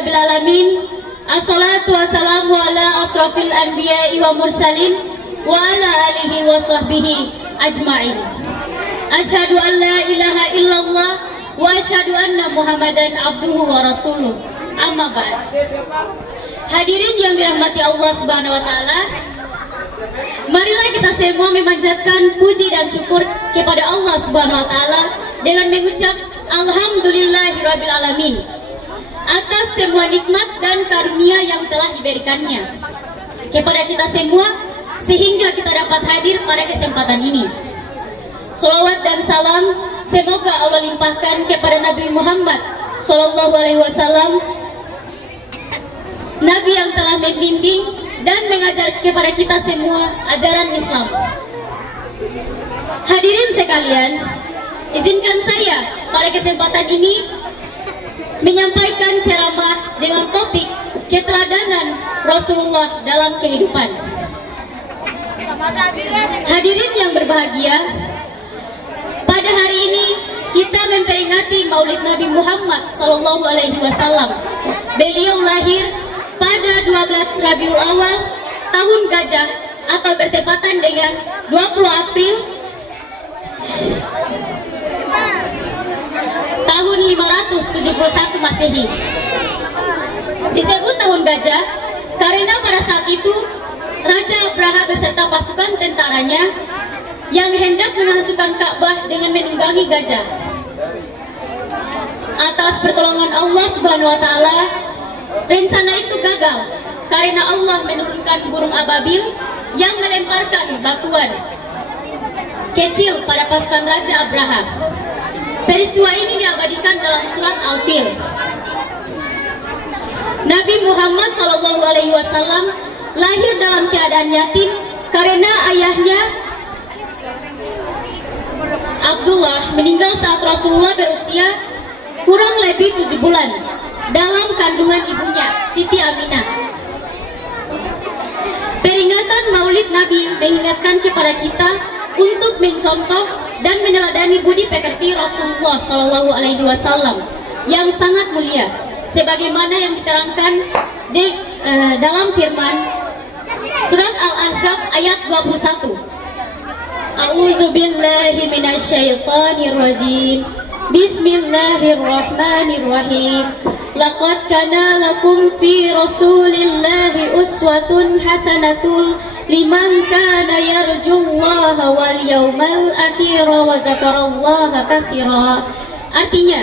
rabbil alamin. Assalatu wassalamu ala asrafil anbiya'i wa mursalin wa ala alihi wa sahbihi ajma'in. Asyhadu an la ilaha illallah wa asyhadu anna Muhammadan abduhu wa rasuluh. Amma ba'd. Hadirin yang dirahmati Allah Subhanahu wa taala, marilah kita semua memanjatkan puji dan syukur kepada Allah Subhanahu wa taala dengan mengucap alhamdulillahirabbil alamin atas semua nikmat dan karunia yang telah diberikannya kepada kita semua sehingga kita dapat hadir pada kesempatan ini. Salawat dan salam semoga Allah limpahkan kepada Nabi Muhammad sallallahu alaihi wasallam, Nabi yang telah membimbing dan mengajar kepada kita semua ajaran Islam. Hadirin sekalian, izinkan saya pada kesempatan ini menyampaikan ceramah dengan topik keteladanan Rasulullah dalam kehidupan. Hadirin yang berbahagia, pada hari ini kita memperingati Maulid Nabi Muhammad sallallahu alaihi wasallam. Beliau lahir pada 12 Rabiul Awal tahun Gajah atau bertepatan dengan 20 April tahun 571 Masehi. Disebut tahun Gajah karena pada saat itu Raja Abraha beserta pasukan tentaranya yang hendak menghancurkan Ka'bah dengan menunggangi gajah. Atas pertolongan Allah Subhanahu wa taala, rencana itu gagal karena Allah menurunkan burung ababil yang melemparkan batuan kecil pada pasukan Raja Abraha. Peristiwa ini diabadikan dalam surat Al-Fil. Nabi Muhammad SAW lahir dalam keadaan yatim karena ayahnya Abdullah meninggal saat Rasulullah berusia kurang lebih 7 bulan dalam kandungan ibunya Siti Aminah. Peringatan Maulid Nabi mengingatkan kepada kita untuk mencontoh dan meneladani budi pekerti Rasulullah Shallallahu Alaihi Wasallam yang sangat mulia, sebagaimana yang diterangkan di dalam firman surat Al-Ahzab ayat 21. A'udzubillahi minasyaitonirrajim. Bismillahirrahmanirrahim. Laqad kana lakum fi Rasulillahi uswatun hasanatul liman kana yarjullaha wal yawmal akhir wa zakarallaha katsira. Artinya,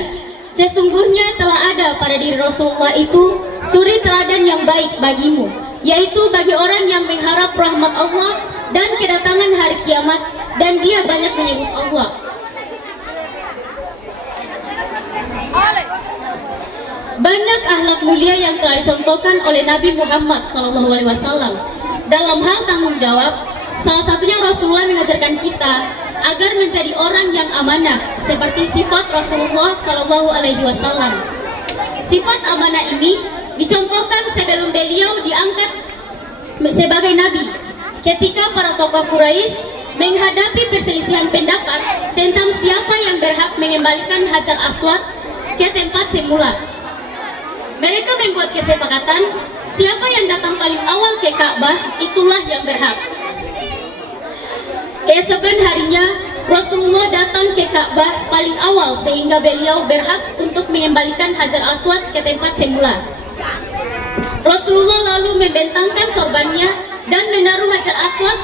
sesungguhnya telah ada pada diri Rasulullah itu suri teladan yang baik bagimu, yaitu bagi orang yang mengharap rahmat Allah dan kedatangan hari kiamat, dan dia banyak menyebut Allah. Banyak akhlak mulia yang telah dicontohkan oleh Nabi Muhammad SAW. Dalam hal tanggung jawab, salah satunya Rasulullah mengajarkan kita agar menjadi orang yang amanah, seperti sifat Rasulullah SAW. Sifat amanah ini dicontohkan sebelum beliau diangkat sebagai Nabi. Ketika para tokoh Quraisy menghadapi perselisihan pendapat tentang siapa yang berhak mengembalikan Hajar Aswad ke tempat semula, mereka membuat kesepakatan siapa yang datang paling awal ke Ka'bah itulah yang berhak. Keesokan harinya Rasulullah datang ke Ka'bah paling awal sehingga beliau berhak untuk mengembalikan Hajar Aswad ke tempat semula. Rasulullah lalu membentangkan sorbannya dan menaruh Hajar Aswad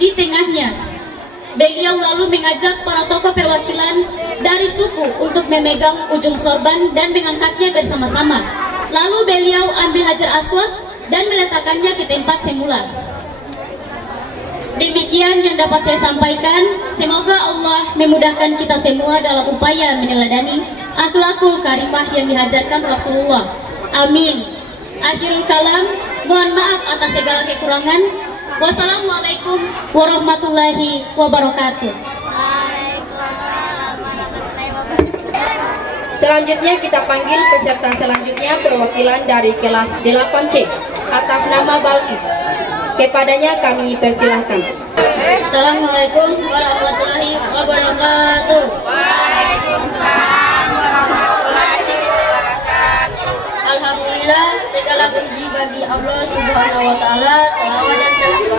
di tengahnya. Beliau lalu mengajak para tokoh perwakilan dari suku untuk memegang ujung sorban dan mengangkatnya bersama-sama. Lalu beliau ambil Hajar Aswad dan meletakkannya ke tempat semula. Demikian yang dapat saya sampaikan. Semoga Allah memudahkan kita semua dalam upaya meneladani akhlakul karimah yang dihajarkan Rasulullah. Amin. Akhirul kalam, mohon maaf atas segala kekurangan. Wassalamualaikum warahmatullahi wabarakatuh. Selanjutnya kita panggil peserta selanjutnya, perwakilan dari kelas 8C atas nama Balkis. Kepadanya kami persilahkan. Assalamualaikum warahmatullahi wabarakatuh. Waalaikumsalam warahmatullahi wabarakatuh. Alhamdulillah, Segala puji bagi Allah Subhanahu wa Ta'ala. Salawat dan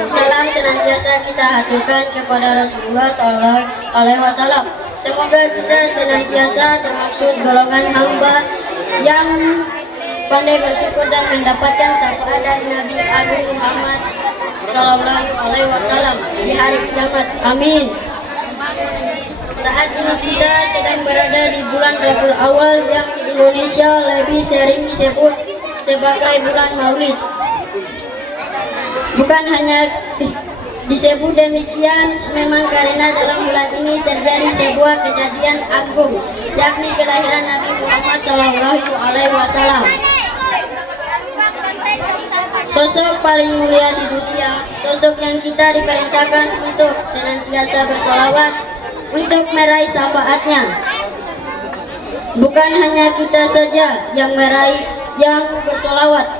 salam senantiasa kita haturkan kepada Rasulullah Sallallahu Alaihi Wasallam. Semoga kita senantiasa termaksud golongan hamba yang pandai bersyukur dan mendapatkan syafaat dari Nabi Agung Muhammad Sallallahu Alaihi Wasallam di hari kiamat. Amin. Saat ini kita sedang berada di bulan Rabiul Awal yang di Indonesia lebih sering disebut sebagai bulan Maulid. Bukan hanya disebut demikian memang karena dalam bulan ini terjadi sebuah kejadian agung, yakni kelahiran Nabi Muhammad Sallallahu Alaihi Wasallam. Sosok paling mulia di dunia, sosok yang kita diperintahkan untuk senantiasa bersolawat untuk meraih syafaatnya. Bukan hanya kita saja yang bersolawat,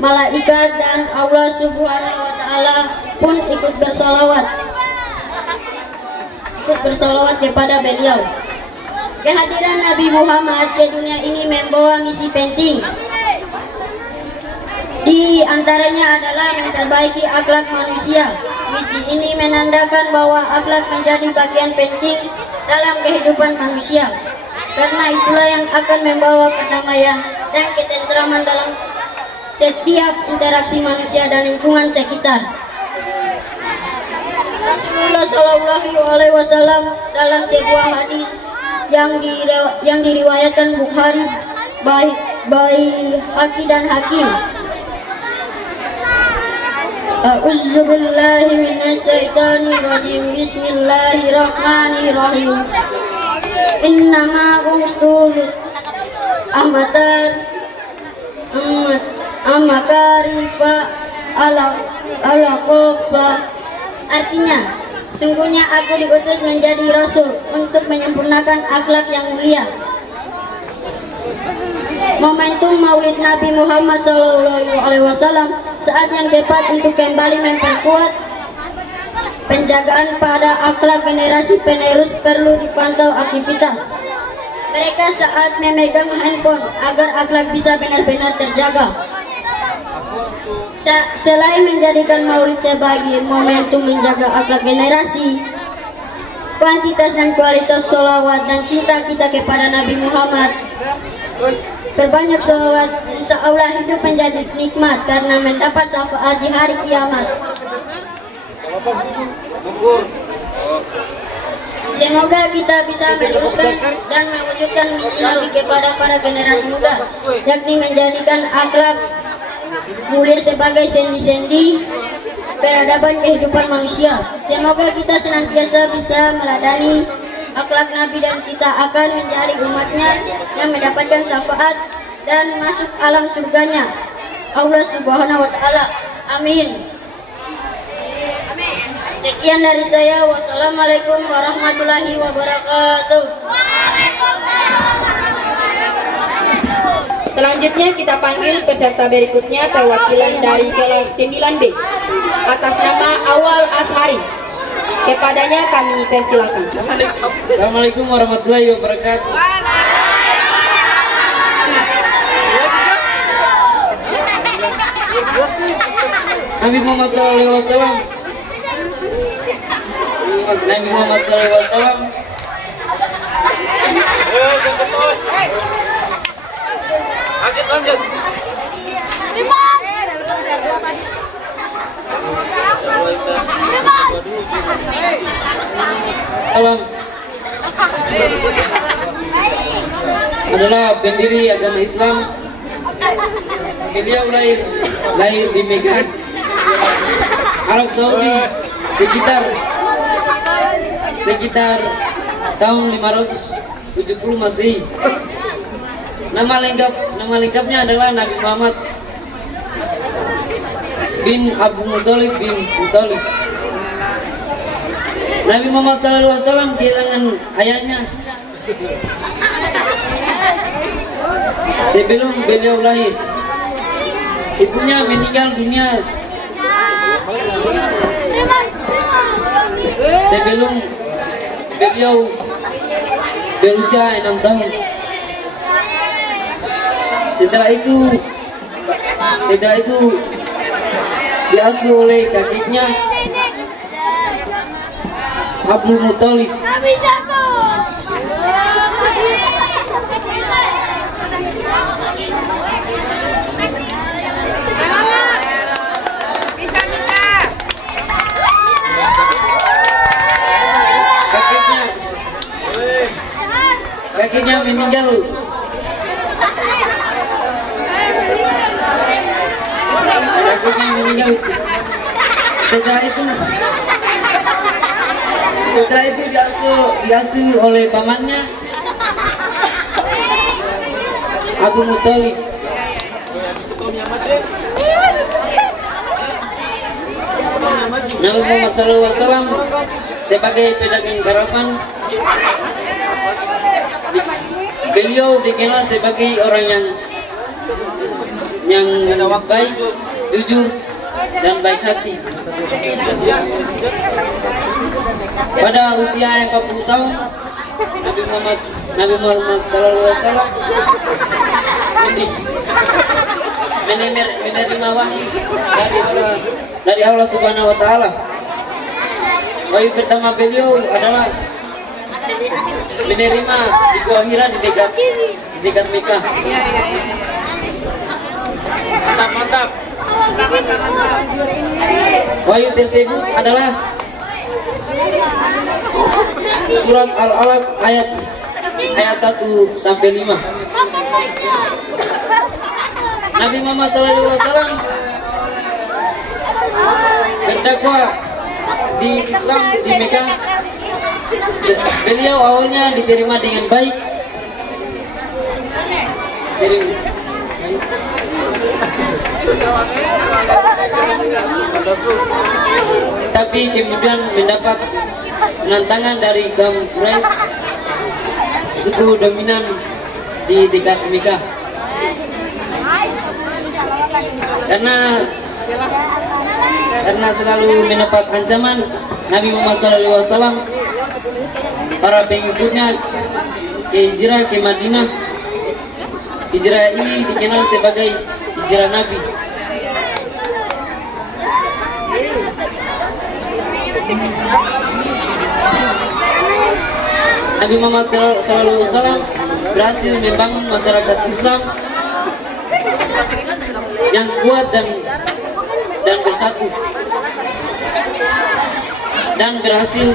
malaikat dan Allah Subhanahu wa Ta'ala pun ikut bersolawat kepada beliau. Kehadiran Nabi Muhammad ke dunia ini membawa misi penting. Di antaranya adalah memperbaiki akhlak manusia. Misi ini menandakan bahwa akhlak menjadi bagian penting dalam kehidupan manusia. Karena itulah yang akan membawa perdamaian dan ketentraman dalam setiap interaksi manusia dan lingkungan sekitar. Rasulullah Shallallahu Alaihi Wasallam dalam sebuah hadis yang diriwayatkan Bukhari, Baihaqi dan Hakim. A'udzubillahi minasyaitonirrajim. Bismillahirrahmanirrahim. Innama utul amakarifa ala qoba. Artinya, sungguhnya aku diutus menjadi rasul untuk menyempurnakan akhlak yang mulia. Momentum Maulid Nabi Muhammad SAW saat yang tepat untuk kembali memperkuat penjagaan pada akhlak generasi penerus perlu dipantau aktivitas mereka saat memegang handphone agar akhlak bisa benar-benar terjaga. Selain menjadikan Maulid sebagai momentum menjaga akhlak generasi, kuantitas dan kualitas sholawat dan cinta kita kepada Nabi Muhammad. Berbanyak sholawat, insya Allah hidup menjadi nikmat karena mendapat syafaat di hari kiamat. Semoga kita bisa meneruskan dan mewujudkan misi Nabi kepada para generasi muda, yakni menjadikan akhlak mulia sebagai sendi-sendi peradaban kehidupan manusia. Semoga kita senantiasa bisa meladani akhlak Nabi dan kita akan menjadi umatnya yang mendapatkan syafaat dan masuk alam surganya Allah Subhanahu wa Ta'ala. Amin. Sekian dari saya. Wassalamualaikum warahmatullahi wabarakatuh. Selanjutnya kita panggil peserta berikutnya perwakilan dari kelas 9B atas nama Awal Ashari. Kepadanya kami persilakan. Assalamualaikum warahmatullahi wabarakatuh. Nabi Muhammad SAW. Nabi Muhammad SAW. Lanjut. Alam adalah pendiri agama Islam. Beliau lahir di Mekah, Arab Saudi sekitar tahun 570 Masehi. Nama lengkapnya adalah Nabi Muhammad bin Abu Muthalib bin Muthalib. Nabi Muhammad SAW kehilangan ayahnya sebelum beliau lahir. Ibunya meninggal dunia sebelum beliau berusia 6 tahun. Setelah itu setelah itu diasuh oleh kakeknya Abdul Muthalib. Kakeknya meninggal setelah itu diasuh oleh pamannya Abu Muthalib. Nabi Muhammad SAW sebagai pedagang karavan, beliau dikenal sebagai orang yang baik, jujur, dan baik hati. Pada usia 40 tahun, Nabi Muhammad SAW menerima wahyu dari Allah Subhanahu Wa Taala. Wahyu pertama beliau adalah menerima di Gua Hira di dekat Mekah. Mantap. Wahyu tersebut adalah surat Al-Alaq ayat 1 sampai 5. Nabi Muhammad SAW berdakwah di Islam di Mekah. Beliau awalnya diterima dengan baik. Tapi kemudian mendapat penentangan dari kaum Quraisy, suku dominan di dekat Mekah. Karena selalu mendapat ancaman, Nabi Muhammad SAW para pengikutnya hijrah ke Madinah. Hijrah ini dikenal sebagai hijrah Nabi. Nabi Muhammad SAW berhasil membangun masyarakat Islam yang kuat dan bersatu, dan berhasil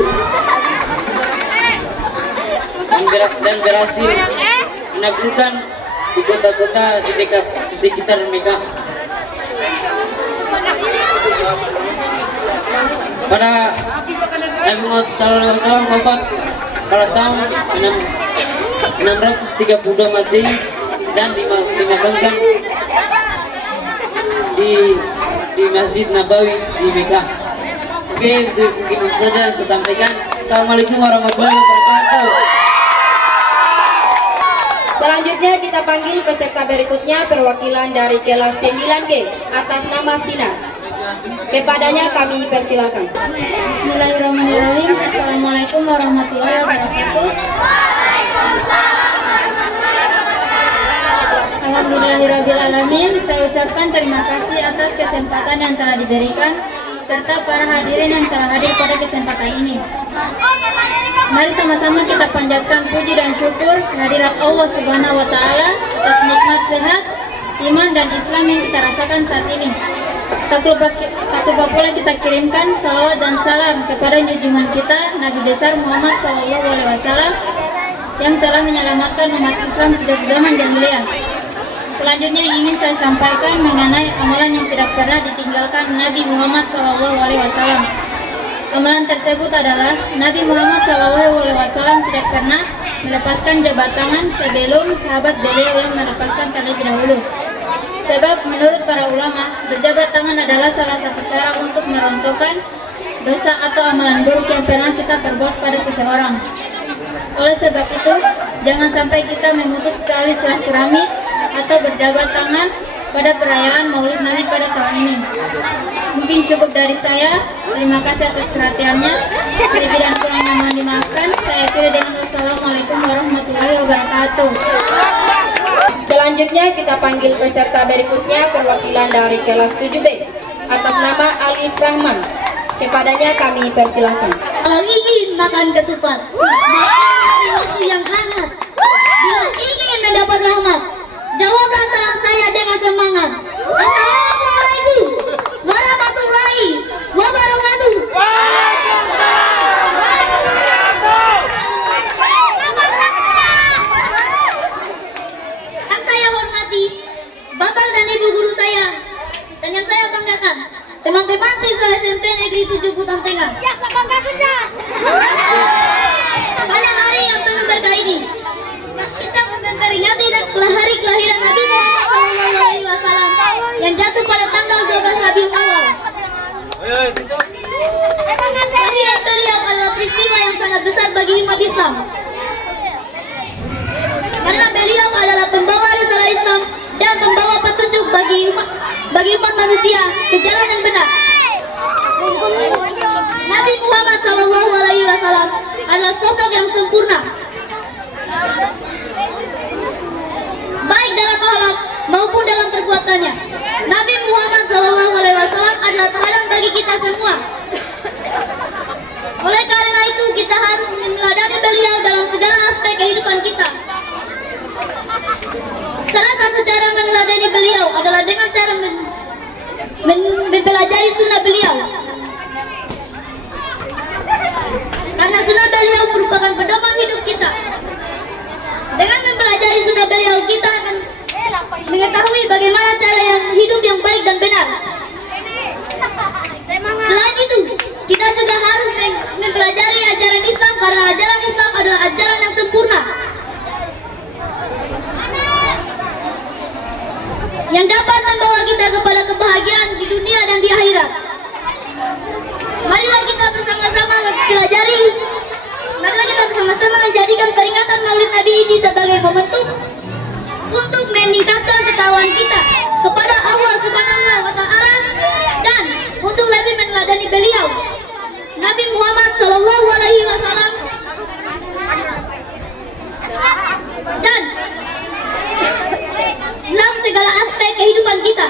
menaklukkan di kota-kota di sekitar Mekah. Pada Nabi Muhammad SAW wafat pada tahun 632 Masehi dan dimakamkan di Masjid Nabawi di Mekah. Oke, itu mungkin saja saya sampaikan. Assalamualaikum warahmatullahi wabarakatuh. Selanjutnya kita panggil peserta berikutnya, perwakilan dari kelas 9G atas nama Sinar. Kepadanya kami persilakan. Bismillahirrahmanirrahim. Assalamualaikum warahmatullahi wabarakatuh. Alhamdulillahirrahmanirrahim. Saya ucapkan terima kasih atas kesempatan yang telah diberikan serta para hadirin yang telah hadir pada kesempatan ini. Mari sama-sama kita panjatkan puji dan syukur kehadirat Allah Subhanahu wa Ta'ala atas nikmat sehat, iman, dan Islam yang kita rasakan saat ini. Tak lupa pula kita kirimkan salawat dan salam kepada junjungan kita Nabi besar Muhammad SAW yang telah menyelamatkan umat Islam sejak zaman jahiliyah. Selanjutnya yang ingin saya sampaikan mengenai amalan yang tidak pernah ditinggalkan Nabi Muhammad SAW. Amalan tersebut adalah Nabi Muhammad SAW tidak pernah melepaskan jabat tangan sebelum sahabat beliau yang melepaskan terlebih dahulu. Sebab menurut para ulama, berjabat tangan adalah salah satu cara untuk merontokkan dosa atau amalan buruk yang pernah kita perbuat pada seseorang. Oleh sebab itu, jangan sampai kita memutus tali silaturahmi atau berjabat tangan pada perayaan Maulid Nabi pada tahun ini. Mungkin cukup dari saya. Terima kasih atas perhatiannya. Lebih dan kurangnya mohon dimaafkan. Saya akhiri dengan wassalamualaikum warahmatullahi wabarakatuh. Selanjutnya Selanjutnya kita panggil peserta berikutnya perwakilan dari kelas 7B atas nama Alif Rahman. Kepadanya kami persilahkan. Kalau ingin makan ketupat, makan waktu yang hangat. Bila ingin mendapat rahmat, jawablah salam saya dengan semangat. Assalamualaikum warahmatullahi wabarakatuh. Yang saya hormati Bapak dan Ibu guru saya, dan yang saya banggakan teman-teman siswa SMP Negeri 7 Putan Tengah. Ya, sebangga kerja. Pada hari yang penuh berkah ini, kita memperingati hari kelahiran Nabi Muhammad SAW yang jatuh pada tanggal 12 Rabiul Awal. Kelahiran beliau adalah peristiwa yang sangat besar bagi umat Islam, karena beliau adalah pembawa risalah Islam dan membawa petunjuk bagi umat manusia ke jalan yang benar. Nabi Muhammad SAW adalah sosok yang sempurna, baik dalam akhlak maupun dalam perbuatannya. Nabi Muhammad SAW adalah teladan bagi kita semua. Oleh karena itu kita harus meneladani beliau dalam segala aspek kehidupan kita. Salah satu cara meneladani beliau adalah dengan cara mempelajari sunnah beliau, karena sunnah beliau merupakan pedoman hidup kita. Dengan mempelajari sunnah beliau, kita akan mengetahui bagaimana cara yang hidup yang baik dan benar. Selain itu, kita juga harus mempelajari ajaran Islam, karena ajaran Islam adalah ajaran yang sempurna yang dapat membawa kita kepada kebahagiaan di dunia dan di akhirat. Marilah kita bersama-sama mempelajari, marilah kita bersama-sama menjadikan peringatan Maulid Nabi ini sebagai momentum untuk meningkatkan ketakwaan kita kepada Allah Subhanahu wa Ta'ala dan untuk lebih meneladani beliau Nabi Muhammad SAW dan dalam segala aspek kehidupan kita.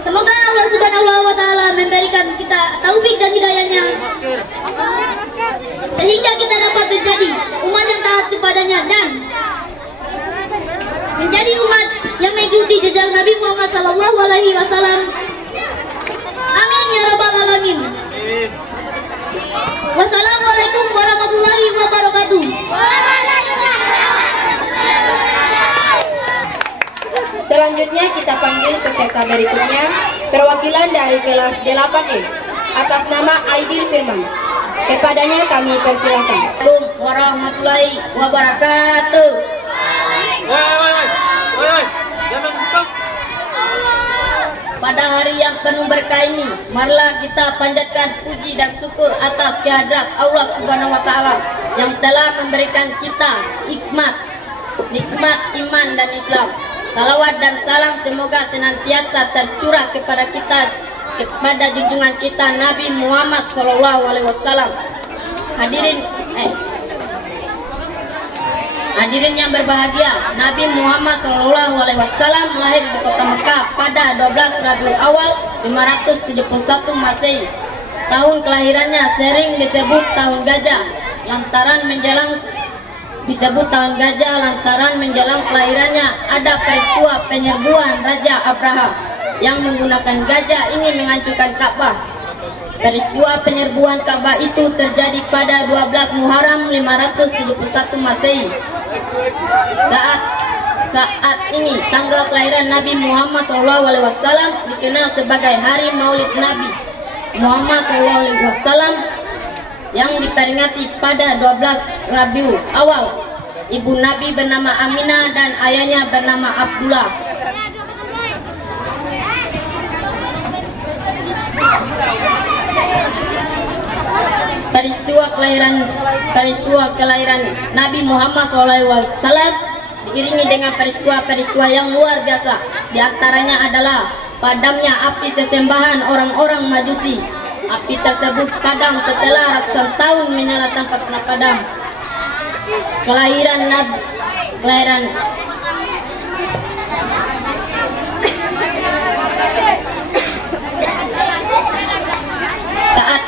Semoga Allah Subhanahu wa Ta'ala memberikan kita taufik dan hidayahnya, sehingga kita dapat menjadi umat yang taat kepadanya dan menjadi umat yang mengikuti jejak Nabi Muhammad SAW. Amin ya rabbal alamin. Wassalamualaikum warahmatullahi wabarakatuh. Selanjutnya kita panggil peserta berikutnya perwakilan dari kelas 8E atas nama Aidil Firman. Kepadanya kami persilakan. Assalamualaikum warahmatullahi wabarakatuh. Pada hari yang penuh berkah ini, marilah kita panjatkan puji dan syukur atas kehadirat Allah Subhanahu wa Ta'ala yang telah memberikan kita nikmat iman dan Islam. Salawat dan salam semoga senantiasa tercurah kepada junjungan kita Nabi Muhammad SAW. Hadirin yang berbahagia, Nabi Muhammad SAW lahir di kota Mekah pada 12 Rabiul Awal 571 Masehi. Tahun kelahirannya sering disebut tahun gajah lantaran menjelang kelahirannya ada peristiwa penyerbuan Raja Abraha yang menggunakan gajah ingin menghancurkan Ka'bah. Peristiwa penyerbuan Ka'bah itu terjadi pada 12 Muharram 571 Masehi. Saat ini tanggal kelahiran Nabi Muhammad SAW dikenal sebagai Hari Maulid Nabi Muhammad SAW yang diperingati pada 12 Rabiul Awal. Ibu Nabi bernama Aminah dan ayahnya bernama Abdullah. Peristiwa kelahiran Nabi Muhammad SAW diiringi dengan peristiwa-peristiwa yang luar biasa. Di antaranya adalah padamnya api sesembahan orang-orang Majusi. Api tersebut padam setelah ratusan tahun menyala tanpa pernah padam.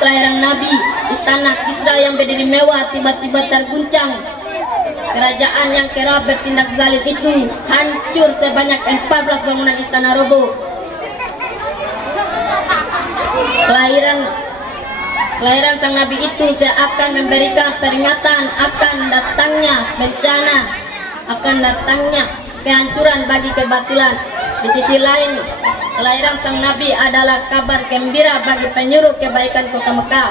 kelahiran Nabi, istana Kisra yang berdiri mewah tiba-tiba terguncang. Kerajaan yang kerap bertindak zalim itu hancur, sebanyak 14 bangunan istana roboh. Kelahiran sang Nabi itu seakan memberikan peringatan akan datangnya bencana, akan datangnya kehancuran bagi kebatilan. Di sisi lain, kelahiran sang Nabi adalah kabar gembira bagi penyuruh kebaikan kota Mekah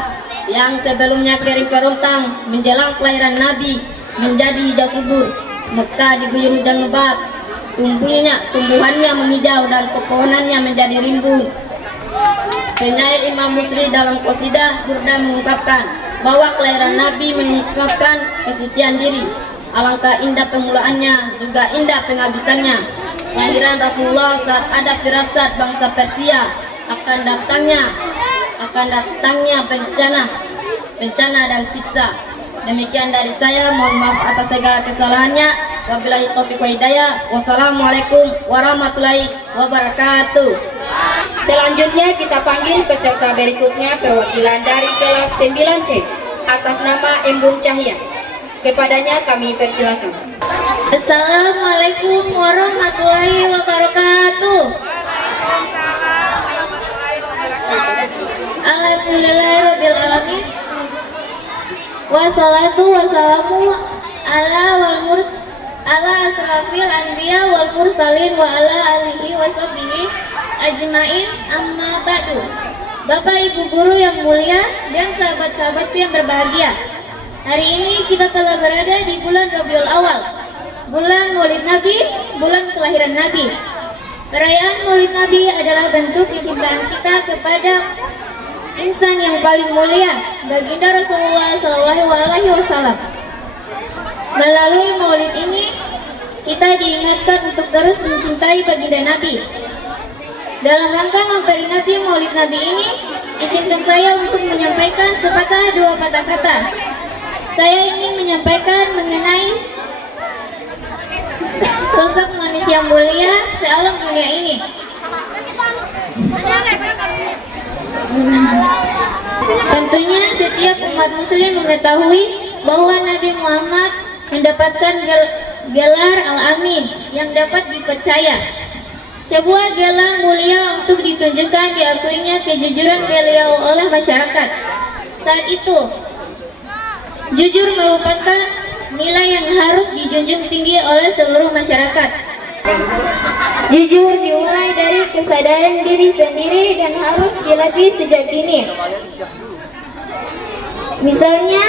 yang sebelumnya kering kerontang. Menjelang kelahiran Nabi menjadi hijau subur. Mekah diguyur hujan lebat, tumbuhannya menghijau dan pepohonannya menjadi rimbun. Penyair Imam Musri dalam qasidah Burda mengungkapkan bahwa kelahiran Nabi mengungkapkan kesucian diri. Alangkah indah permulaannya, juga indah penghabisannya. Kelahiran Rasulullah saat ada firasat bangsa Persia akan datangnya bencana dan siksa. Demikian dari saya, mohon maaf atas segala kesalahannya. Wabillahi taufiq wa hidayah. Wassalamualaikum warahmatullahi wabarakatuh. Selanjutnya kita panggil peserta berikutnya, perwakilan dari kelas 9C atas nama Embun Cahya. Kepadanya kami persilakan. Assalamualaikum warahmatullahi wabarakatuh. Alhamdulillahirabbil alamin. Wassalatu wassalamu ala asrafil anbiya wal mursalin wa ala alihi washabihi ajmain, amma ba'du. Bapak Ibu guru yang mulia dan sahabat-sahabatku yang berbahagia, hari ini kita telah berada di bulan Rabiul Awal, bulan Maulid Nabi, bulan kelahiran Nabi. Perayaan Maulid Nabi adalah bentuk kecintaan kita kepada insan yang paling mulia, baginda Rasulullah SAW. Melalui Maulid ini, kita diingatkan untuk terus mencintai baginda Nabi. Dalam rangka memperingati Maulid Nabi ini, izinkan saya untuk menyampaikan sepatah dua patah kata. Saya ingin menyampaikan mengenai sosok manusia mulia sealam dunia ini. Tentunya setiap umat muslim mengetahui bahwa Nabi Muhammad mendapatkan gelar Al-Amin yang dapat dipercaya. Sebuah gelar mulia untuk ditunjukkan diakuinya kejujuran beliau oleh masyarakat. Saat itu, jujur merupakan nilai yang harus dijunjung tinggi oleh seluruh masyarakat. Jujur dimulai dari kesadaran diri sendiri dan harus dilatih sejak dini. Misalnya,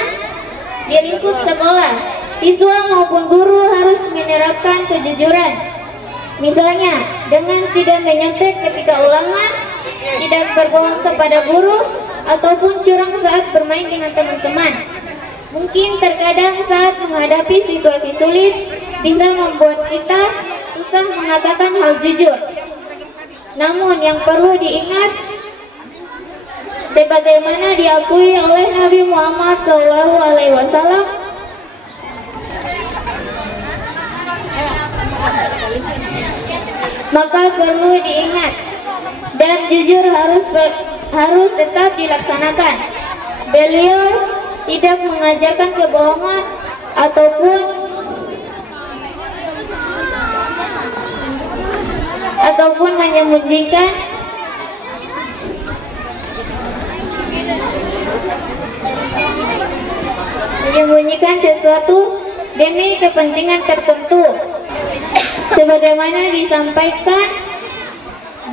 di lingkup sekolah, siswa maupun guru harus menerapkan kejujuran. Misalnya, dengan tidak menyontek ketika ulangan, tidak berbohong kepada guru, ataupun curang saat bermain dengan teman-teman. Mungkin terkadang saat menghadapi situasi sulit, bisa membuat kita susah mengatakan hal jujur. Namun yang perlu diingat, sebagaimana diakui oleh Nabi Muhammad SAW, maka perlu diingat dan jujur harus tetap dilaksanakan. Beliau tidak mengajarkan kebohongan ataupun menyembunyikan sesuatu demi kepentingan tertentu, sebagaimana disampaikan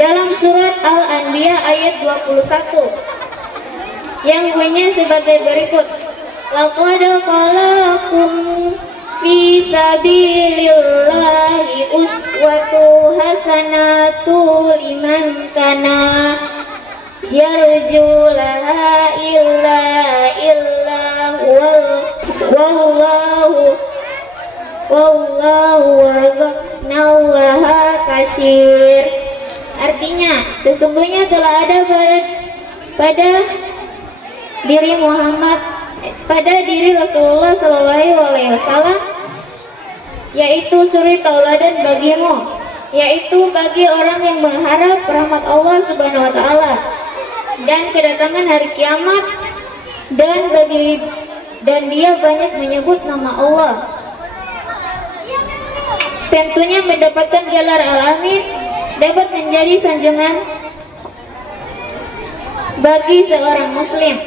dalam surat Al-Anbiya ayat 21 yang bunyinya sebagai berikut: laqad khalaqakum fi sabilillahi uswatu hasanatu liman kana yarjulaha illa wallahu warzaqnallaha kasyir. Artinya, sesungguhnya telah ada pada diri Rasulullah SAW, yaitu suri tauladan bagimu, yaitu bagi orang yang mengharap rahmat Allah Subhanahu wa Ta'ala. dan kedatangan hari kiamat, dan dia banyak menyebut nama Allah. Tentunya mendapatkan gelar Al-Amin dapat menjadi sanjungan bagi seorang muslim.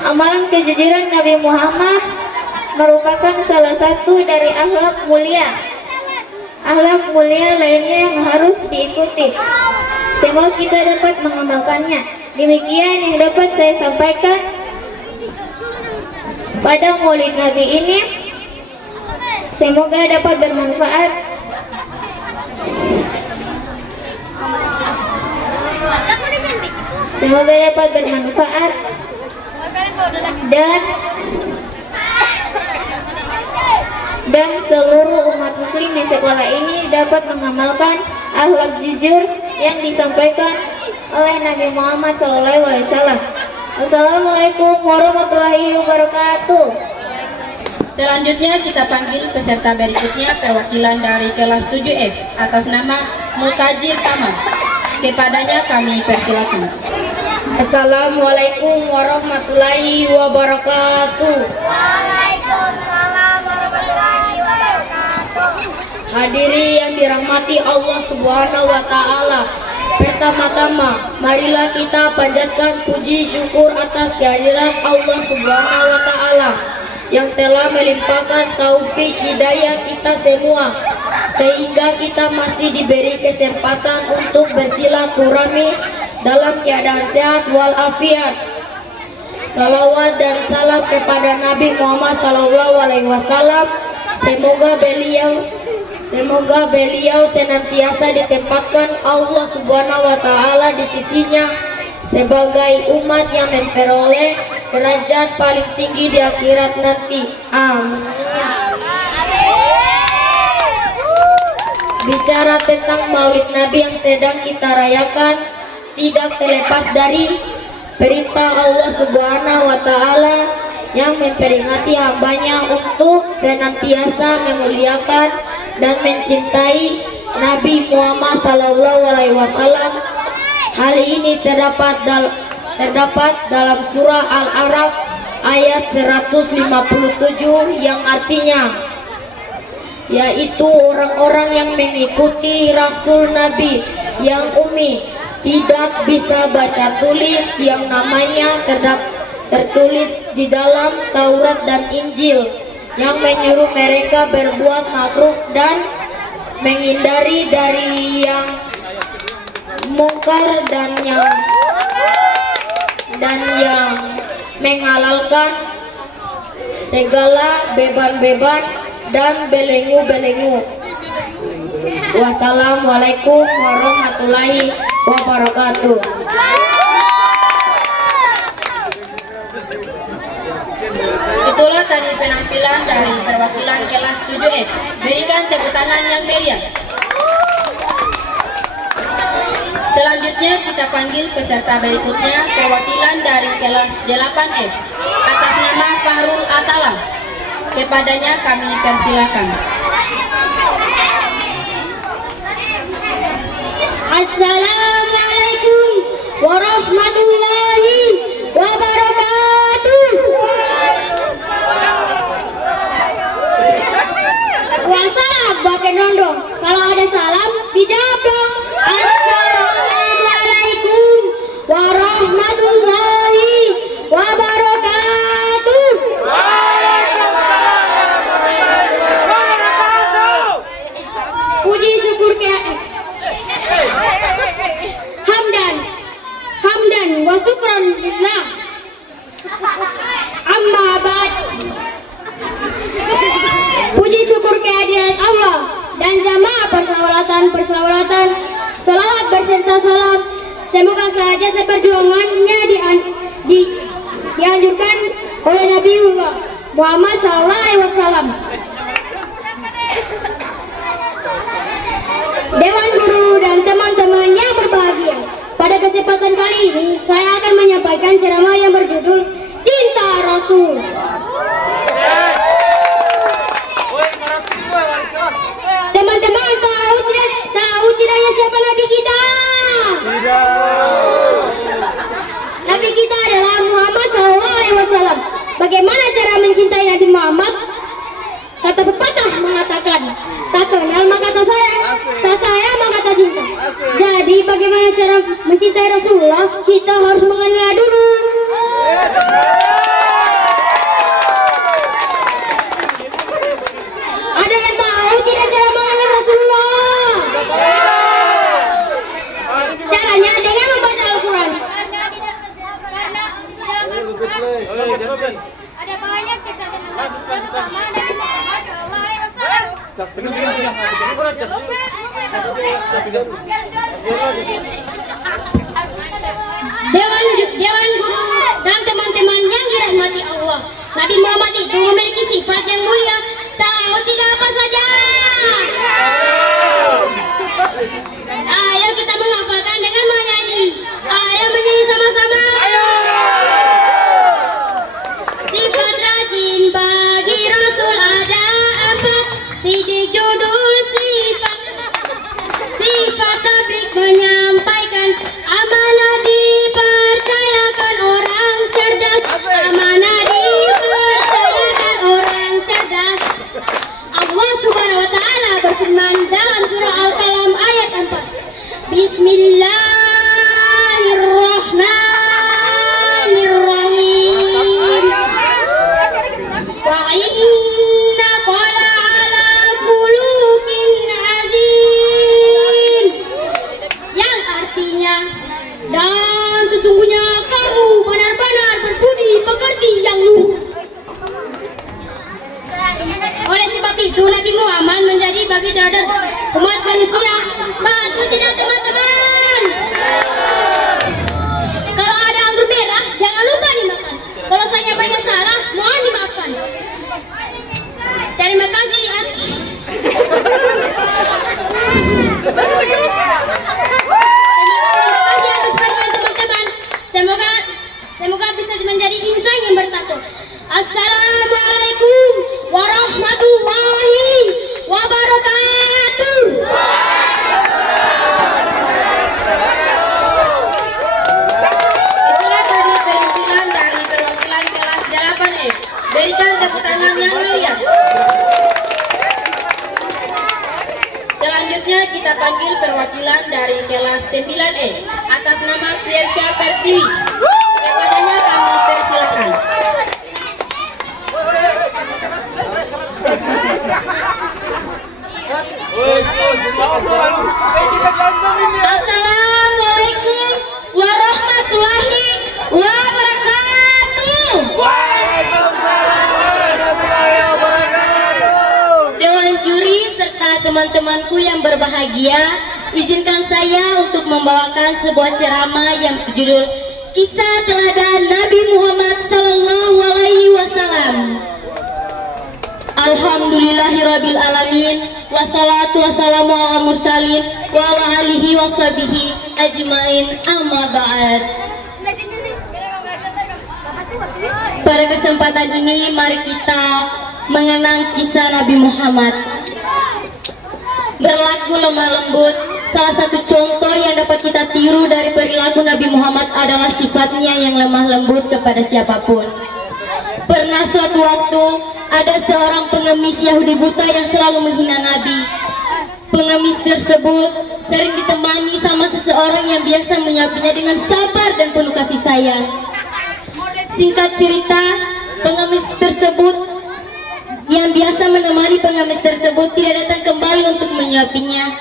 Amalan kejujuran Nabi Muhammad merupakan salah satu dari akhlak mulia. Akhlak mulia lainnya yang harus diikuti. Semoga kita dapat mengamalkannya. Demikian yang dapat saya sampaikan pada Maulid Nabi ini. Semoga dapat bermanfaat. Semoga dapat bermanfaat dan seluruh umat muslim di sekolah ini dapat mengamalkan akhlak jujur yang disampaikan oleh Nabi Muhammad SAW. Wassalamualaikum warahmatullahi wabarakatuh. Selanjutnya kita panggil peserta berikutnya, perwakilan dari kelas 7F atas nama Mutajir Taman. Kepadanya kami persilakan. Assalamualaikum warahmatullahi wabarakatuh. Waalaikumsalam warahmatullahi wabarakatuh. Hadiri yang dirahmati Allah Subhanahu wa taala. Pertama-tama, marilah kita panjatkan puji syukur atas kehadiran Allah Subhanahu wa taala yang telah melimpahkan taufik hidayah kita semua, sehingga kita masih diberi kesempatan untuk bersilaturahmi dalam keadaan sehat walafiat. Salawat dan salam kepada Nabi Muhammad SAW. Semoga beliau senantiasa ditempatkan Allah Subhanahu wa taala di sisinya sebagai umat yang memperoleh derajat paling tinggi di akhirat nanti. Amin. Bicara tentang Maulid Nabi yang sedang kita rayakan, tidak terlepas dari perintah Allah Subhanahu wa taala yang memperingati hambanya untuk senantiasa memuliakan dan mencintai Nabi Muhammad SAW. Hal ini terdapat dalam surah Al-A'raf ayat 157 yang artinya, yaitu orang-orang yang mengikuti Rasul Nabi yang ummi, tidak bisa baca tulis, yang namanya tertulis di dalam Taurat dan Injil, yang menyuruh mereka berbuat makruf dan menghindari dari yang mungkar dan yang menghalalkan segala beban-beban dan belenggu-belenggu. Wassalamualaikum warahmatullahi wabarakatuh. Itulah tadi penampilan dari perwakilan kelas 7F. Berikan tepuk tangan yang meriah. Selanjutnya kita panggil peserta berikutnya, perwakilan dari kelas 8F atas nama Fahrul Atalam. Kepadanya kami persilakan. Assalamualaikum warahmatullahi wabarakatuh. Wassalam pakai nondong. Kalau ada salam dijawab dong. Assalamualaikum warahmatullahi wabarakatuh. Puji syukur ke Hamdan wa syukran lillah. Amma ba'd. Puji syukur kehadiran Allah dan jamaah persahabatan, salawat berserta salam semoga saja seperjuangannya dianjurkan oleh Nabi Muhammad SAW. Dewan guru dan teman-teman yang berbahagia, pada kesempatan kali ini saya akan menyampaikan ceramah yang berjudul Cinta Rasul. mencintai Rasulullah, kita harus mengenal dulu. Ada yang tahu tidak cara mengenal Rasulullah? Caranya dengan membaca Al-Quran. Ada banyak cerita tentang Rasulullah dan Muhammad Sallallahu Alaihi Wasallam. Dewan guru dan teman-teman yang dirahmati Allah, Nabi Muhammad itu memiliki sifat yang mulia. Tahu tidak apa saja? Ayo kita menghafalkan dengan menyanyi. Ayo menyanyi sama-sama. Sifat rajin bagi Rasul ada 4. Sidik judul sifat. Sifat tablik menyampaikan amanah, dipercayakan orang cerdas. Amanah dipercayakan orang cerdas. Allah Subhanahu wa taala berfirman dalam surah Al-Qalam ayat 4. Bismillahirrahmanirrahim. Wa inna qala ala khuluqin azim. Yang artinya, dan sesungguhnya kamu benar-benar berbudi pekerti yang luhur. Oleh sebab itu Nabi Muhammad menjadi bagi teladan umat manusia. Betul tidak teman-teman? Kalau ada anggur merah jangan lupa dimakan. Kalau saya banyak salah mohon dimaafkan. Terima kasih. Terima kasih atas perhatian teman-teman. Semoga bisa menjadi insan yang bertakwa. Assalamualaikum warahmatullahi wabarakatuh. Itulah tadi perwakilan dari perwakilan kelas 8E. Berikan tepuk tangan yang meriah. Selanjutnya kita panggil perwakilan dari kelas 9E atas nama Firsya Pertiwi. Kepadanya kami persilakan. Assalamualaikum warahmatullahi wabarakatuh. Dewan juri serta teman-temanku yang berbahagia, izinkan saya untuk membawakan sebuah ceramah yang berjudul Kisah Teladan Nabi Muhammad Sallallahu Alaihi Wasallam. Alhamdulillahirabbil alamin, wassalatu wassalamu ala mursalin wa ala alihi washabihi ajmain, amma ba'd. Pada kesempatan ini mari kita mengenang kisah Nabi Muhammad. Berlaku lemah lembut, salah satu contoh yang dapat kita tiru dari perilaku Nabi Muhammad adalah sifatnya yang lemah lembut kepada siapapun. Pernah suatu waktu ada seorang pengemis Yahudi buta yang selalu menghina Nabi. Pengemis tersebut sering ditemani sama seseorang yang biasa menyuapinya dengan sabar dan penuh kasih sayang. Singkat cerita, pengemis tersebut yang biasa menemani pengemis tersebut tidak datang kembali untuk menyuapinya.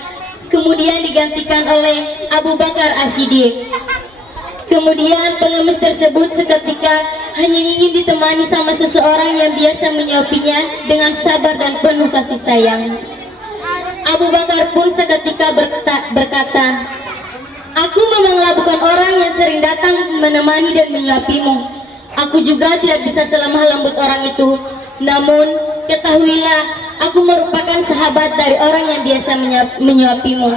Kemudian digantikan oleh Abu Bakar As-Siddiq. Kemudian pengemis tersebut seketika hanya ingin ditemani sama seseorang yang biasa menyuapinya dengan sabar dan penuh kasih sayang. Abu Bakar pun seketika berkata, "Aku memanglah bukan orang yang sering datang menemani dan menyuapimu. Aku juga tidak bisa selemah lembut orang itu. Namun ketahuilah, aku merupakan sahabat dari orang yang biasa menyuapimu.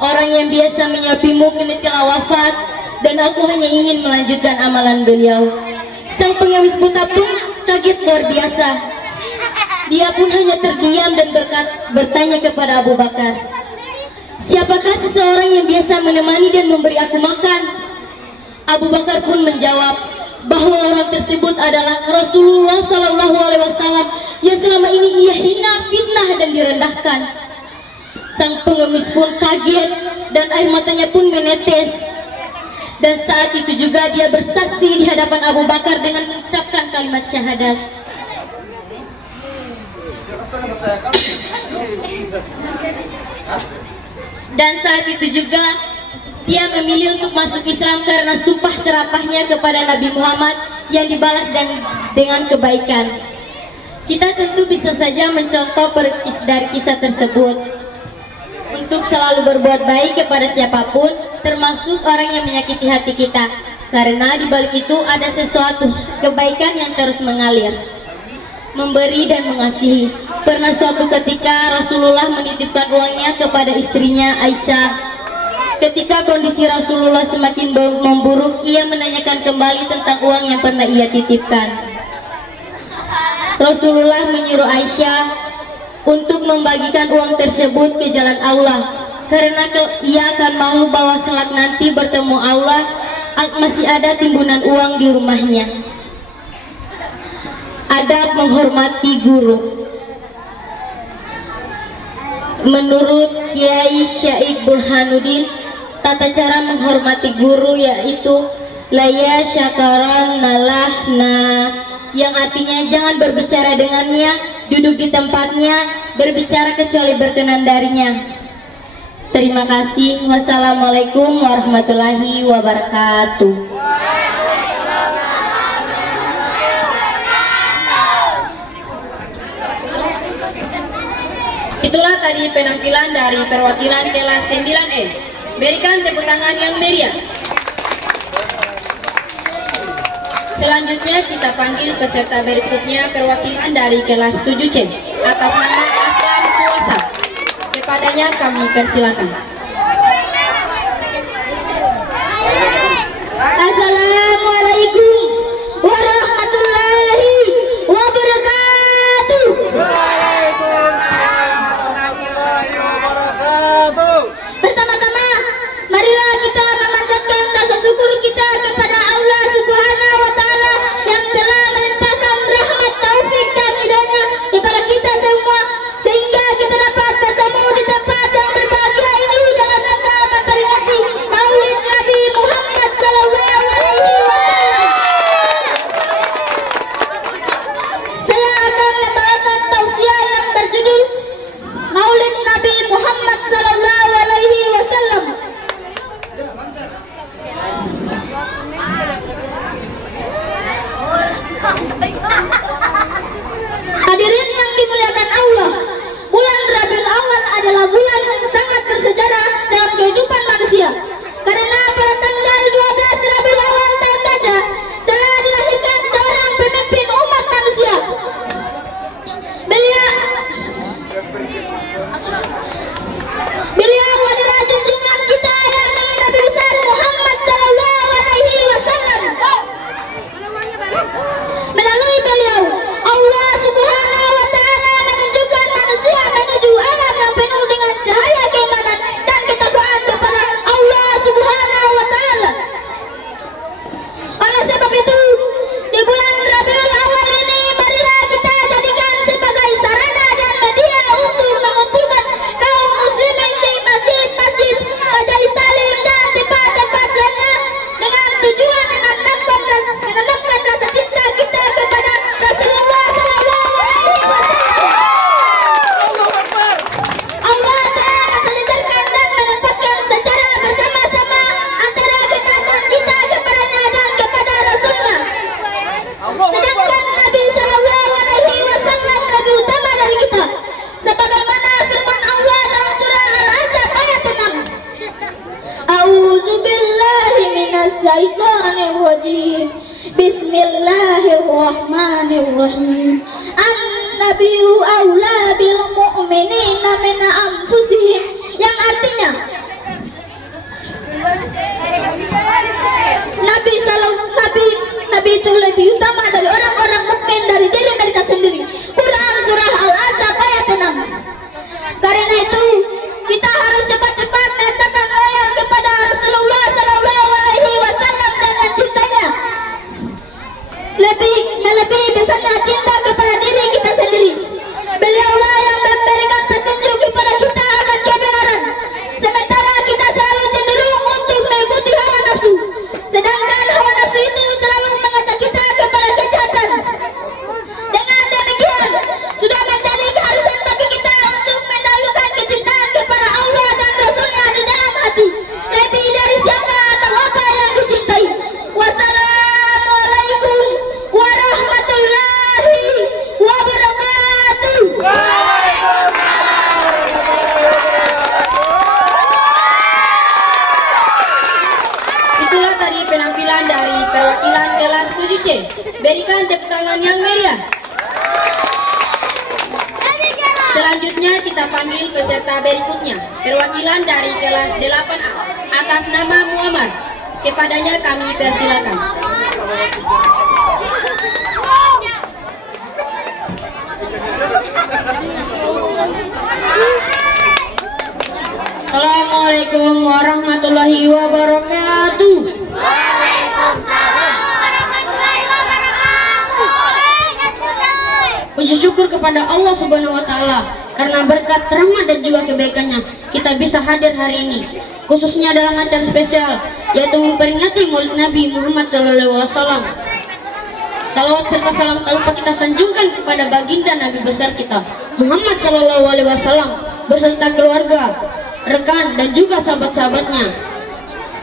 Orang yang biasa menyuapimu kini telah wafat, dan aku hanya ingin melanjutkan amalan beliau." Sang pengemis buta pun kaget luar biasa. Dia pun hanya terdiam dan bertanya kepada Abu Bakar, "Siapakah seseorang yang biasa menemani dan memberi aku makan?" Abu Bakar pun menjawab bahwa orang tersebut adalah Rasulullah Sallallahu Alaihi Wasallam yang selama ini ia hina, fitnah dan direndahkan. Sang pengemis pun kaget dan air matanya pun menetes. Dan saat itu juga dia bersaksi di hadapan Abu Bakar dengan mengucapkan kalimat syahadat. Dan saat itu juga dia memilih untuk masuk Islam karena sumpah serapahnya kepada Nabi Muhammad yang dibalas dengan kebaikan. Kita tentu bisa saja mencontoh dari kisah tersebut untuk selalu berbuat baik kepada siapapun, termasuk orang yang menyakiti hati kita, karena di balik itu ada sesuatu kebaikan yang terus mengalir, memberi dan mengasihi. Pernah suatu ketika Rasulullah menitipkan uangnya kepada istrinya Aisyah. Ketika kondisi Rasulullah semakin memburuk, ia menanyakan kembali tentang uang yang pernah ia titipkan. Rasulullah menyuruh Aisyah untuk membagikan uang tersebut ke jalan Allah, karena ia akan malu bahwa kelak nanti bertemu Allah masih ada timbunan uang di rumahnya. Adab menghormati guru. Menurut Kiai Syekh Burhanuddin, tata cara menghormati guru yaitu laya syakaran nalahna, yang artinya jangan berbicara dengannya, duduk di tempatnya, berbicara kecuali berkenan darinya. Terima kasih. Wassalamualaikum warahmatullahi wabarakatuh. Itulah tadi penampilan dari perwakilan kelas 9E. Berikan tepuk tangan yang meriah. Selanjutnya kita panggil peserta berikutnya, perwakilan dari kelas 7C atas nama Aslam Kuasa. Kepadanya kami persilakan. Assalamualaikum warahmatullahi wabarakatuh. Pertama-tama, marilah kita memanjatkan rasa syukur kita kepada Allah Subhanahu wa Ta'ala yang telah melimpahkan rahmat, taufik dan hidayah kepada kita semua, sehingga kita dapat bertemu di tempat yang berbahagia ini dalam rangka memperingati Maulid Nabi Muhammad Sallallahu Alaihi Wasallam. Saya akan membawakan tausiah yang berjudul Maulid Nabi Muhammad Sallallahu Alaihi Wasallam. Hadirin yang dimuliakan Allah, bulan Rabiul Awal adalah bulan yang sangat bersejarah dalam kehidupan manusia, karena pada tanggal 12 Rabiul Awal tahun gajah telah dilahirkan seorang pemimpin umat manusia. Beliau adalah junjungan kita, yakni Nabi besar Muhammad Sallallahu Alaihi Wasallam. Melalui beliau, Allah Subhanahu wa Ta'ala menunjukkan manusia menuju alam yang penuh dengan cahaya keimanan dan ketakwaan kepada Allah Subhanahu wa Ta'ala. Oleh sebab itu, di bulan Rabiul Awal ini, marilah kita jadikan sebagai sarana dan media untuk mengumpulkan kaum muslimin di masjid-masjid, majelis taklim dan tempat-tempat lainnya dengan tujuan menanamkan rasa cinta kita kepada Rasulullah Sallallahu Alaihi Wasallam. Allah telah menselenggarakan dan menempatkan secara bersama-sama antara ketaatan kita kepadanya dan kepada Rasulnya. Sedangkan Nabi Sallallahu Alaihi Wasallam lebih utama dari kita, sebagaimana firman Allah dalam surah Al-Ahzab ayat 6. A'udzu billahi minasy syaithanir rajim. Bismillahirrahmanirrahim. An-nabiyyu aula bil mu'minina min anfusihim, yang artinya Nabi itu lebih utama dari orang-orang mukmin dari diri mereka sendiri. Quran surah Al-Ahzab ayat 6. Karena itu kita harus cepat-cepat menyatakan loyal kepada Rasulullah Sallallahu Alaihi Wasallam dan mencintainya. Melebihi besarnya cinta kepada diri kita sendiri. Beliaulah yang memberikan petunjuk kepada kita akan kebenaran, sementara kita C. Berikan tepuk tangan yang meriah. Selanjutnya kita panggil peserta berikutnya, perwakilan dari kelas 8A atas nama Muhammad. Kepadanya kami persilakan. Assalamualaikum warahmatullahi wabarakatuh. Puji syukur kepada Allah Subhanahu wa Ta'ala karena berkat rahmat dan juga kebaikannya kita bisa hadir hari ini, khususnya dalam acara spesial yaitu memperingati Maulid Nabi Muhammad SAW. Salawat serta salam tak lupa kita sanjungkan kepada baginda Nabi besar kita Muhammad SAW beserta keluarga, rekan dan juga sahabat-sahabatnya.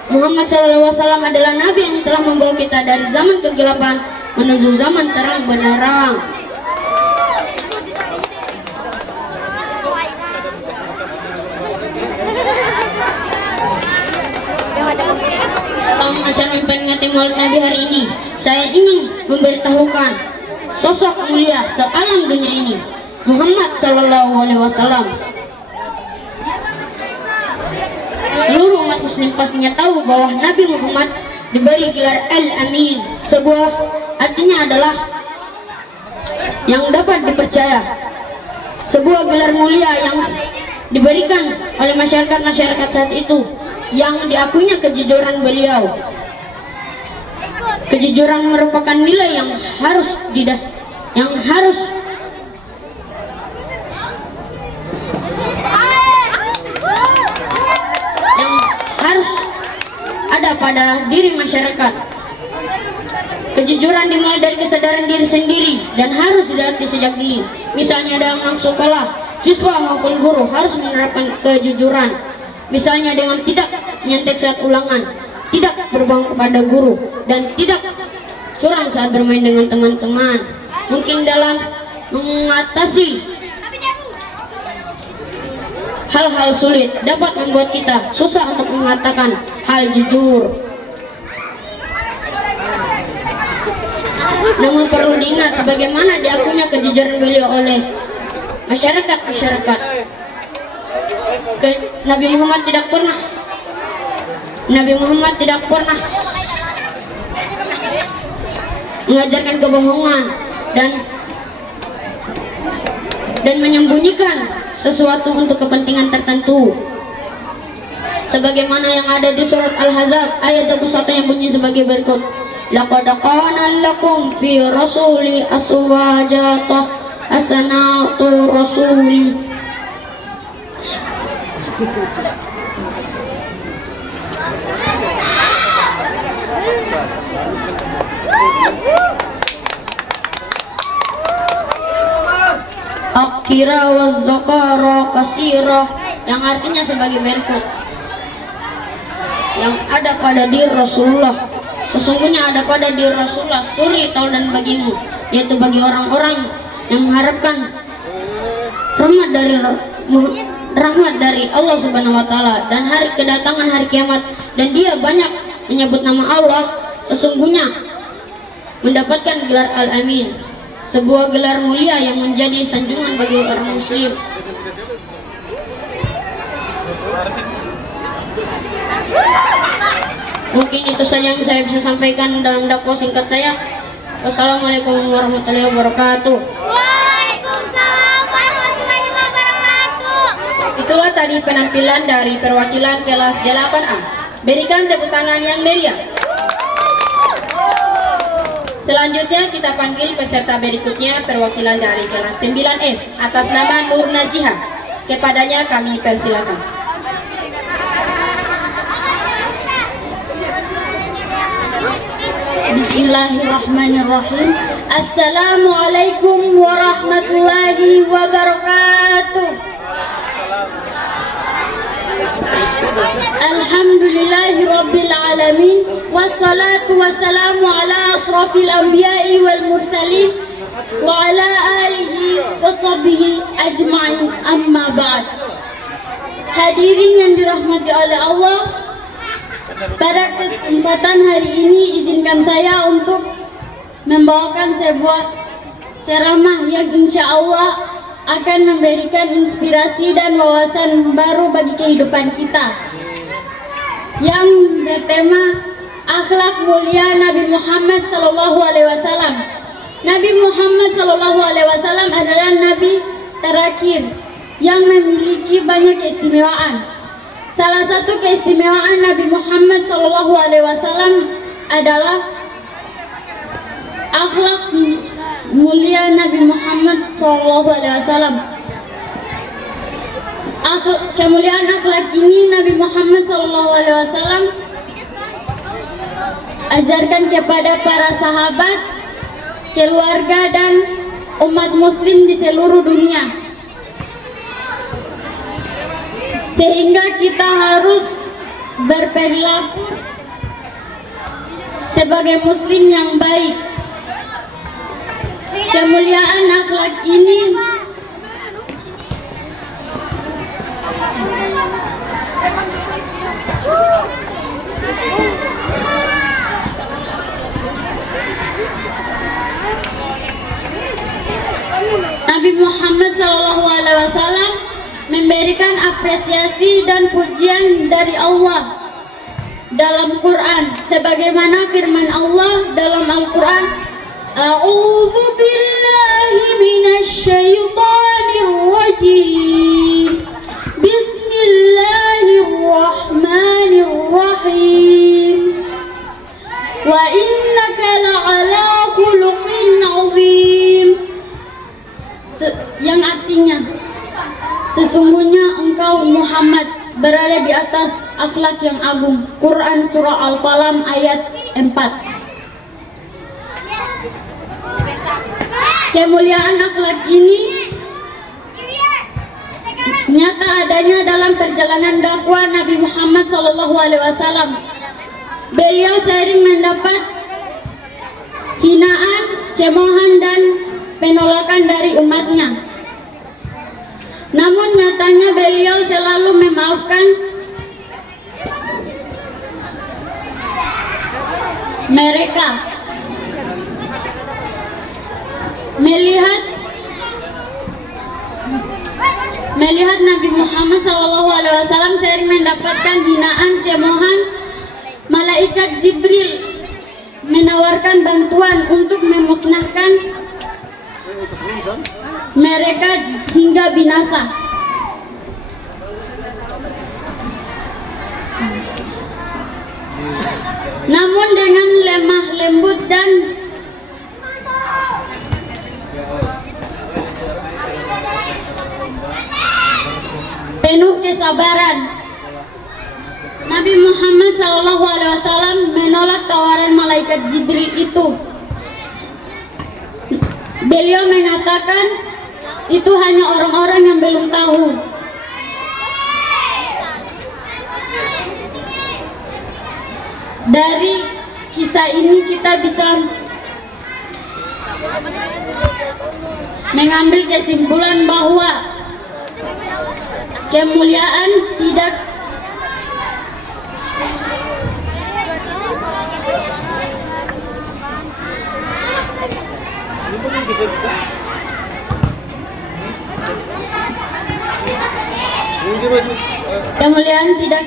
Muhammad SAW adalah Nabi yang telah membawa kita dari zaman kegelapan menuju zaman terang benderang. Dalam acara memperingati Maulid Nabi hari ini, saya ingin memberitahukan sosok mulia sealam dunia ini, Muhammad SAW. Seluruh umat muslim pastinya tahu bahwa Nabi Muhammad diberi gelar Al-Amin. Sebuah artinya adalah yang dapat dipercaya. Sebuah gelar mulia yang diberikan oleh masyarakat saat itu, yang diakuinya kejujuran beliau. Kejujuran merupakan nilai yang harus ada pada diri masyarakat. Kejujuran dimulai dari kesadaran diri sendiri dan harus dilatih sejak dini. Misalnya dalam sekolah, siswa maupun guru harus menerapkan kejujuran. Misalnya dengan tidak menyontek saat ulangan, tidak berbohong kepada guru, dan tidak curang saat bermain dengan teman-teman. Mungkin dalam mengatasi hal-hal sulit dapat membuat kita susah untuk mengatakan hal jujur. Namun perlu diingat sebagaimana diakuinya kejujuran beliau oleh masyarakat. Nabi Muhammad tidak pernah mengajarkan kebohongan dan menyembunyikan sesuatu untuk kepentingan tertentu. Sebagaimana yang ada di surat Al-Ahzab ayat 21 yang bunyi sebagai berikut: Laqad kana lakum fi rasuli aswajatah hasanatu rasuli. Akira wa zakara kasirah, yang artinya sebagai berikut: yang ada pada diri Rasulullah, sesungguhnya ada pada diri Rasulullah suri tauladan bagimu, yaitu bagi orang-orang yang mengharapkan rahmat dari Allah Subhanahu wa Ta'ala dan kedatangan hari kiamat. Dan dia banyak menyebut nama Allah, sesungguhnya mendapatkan gelar Al-Amin, sebuah gelar mulia yang menjadi sanjungan bagi orang muslim. Mungkin itu saja yang saya bisa sampaikan dalam dakwah singkat saya. Wassalamualaikum warahmatullahi wabarakatuh. Waalaikumsalam warahmatullahi wabarakatuh. Itulah tadi penampilan dari perwakilan kelas 8A. Berikan tepuk tangan yang meriah. Selanjutnya kita panggil peserta berikutnya, perwakilan dari kelas 9F atas nama Nur Najihah. Kepadanya kami persilakan. Bismillahirrahmanirrahim. Assalamualaikum warahmatullahi wabarakatuh. Alhamdulillahi rabbil alamin, wassalatu wassalamu ala asrafil anbiya'i wal mursalin wa ala alihi wa sahbihi ajma'in, amma ba'd. Hadirin yang dirahmati oleh Allah, pada kesempatan hari ini izinkan saya untuk membawakan sebuah ceramah yang insya Allah akan memberikan inspirasi dan wawasan baru bagi kehidupan kita, yang bertema akhlak mulia Nabi Muhammad SAW. Nabi Muhammad SAW adalah Nabi terakhir yang memiliki banyak keistimewaan. Salah satu keistimewaan Nabi Muhammad SAW adalah akhlak mulia Nabi Muhammad SAW. Kemuliaan akhlak ini Nabi Muhammad SAW ajarkan kepada para sahabat, keluarga dan umat muslim di seluruh dunia, sehingga kita harus berperilaku sebagai muslim yang baik. Kemuliaan akhlak ini Nabi Muhammad SAW memberikan apresiasi dan pujian dari Allah dalam Quran, sebagaimana firman Allah dalam Al-Quran, A'udzu billahi minasy syaithanir rajim. Bismillahirrahmanirrahim. Wa innaka la'ala khuluqin 'azim. Yang artinya, sesungguhnya engkau Muhammad berada di atas akhlak yang agung. Quran surah Al-Qalam ayat 4. Kemuliaan akhlak ini nyata adanya dalam perjalanan dakwah Nabi Muhammad SAW. Beliau sering mendapat hinaan, cemoohan dan penolakan dari umatnya. Namun nyatanya beliau selalu memaafkan mereka. Melihat Nabi Muhammad SAW sering mendapatkan hinaan, cemoohan, malaikat Jibril menawarkan bantuan untuk memusnahkan mereka hingga binasa. Namun dengan lemah lembut dan penuh kesabaran, Nabi Muhammad SAW menolak tawaran malaikat Jibril itu. Beliau mengatakan itu hanya orang-orang yang belum tahu. Dari kisah ini kita bisa mengambil kesimpulan bahwa kemuliaan tidak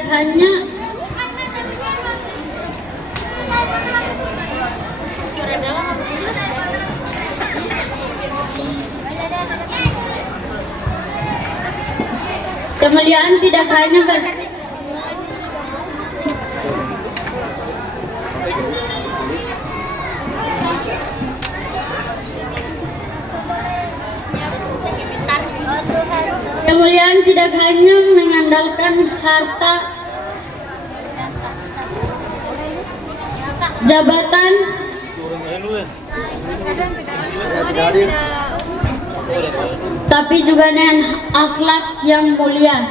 hanya kemuliaan tidak hanya mengandalkan harta, jabatan, tapi juga dengan akhlak yang mulia.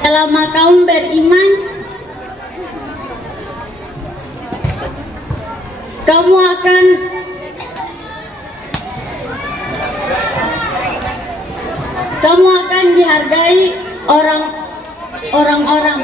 Selama kaum beriman, kamu akan dihargai orang-orang.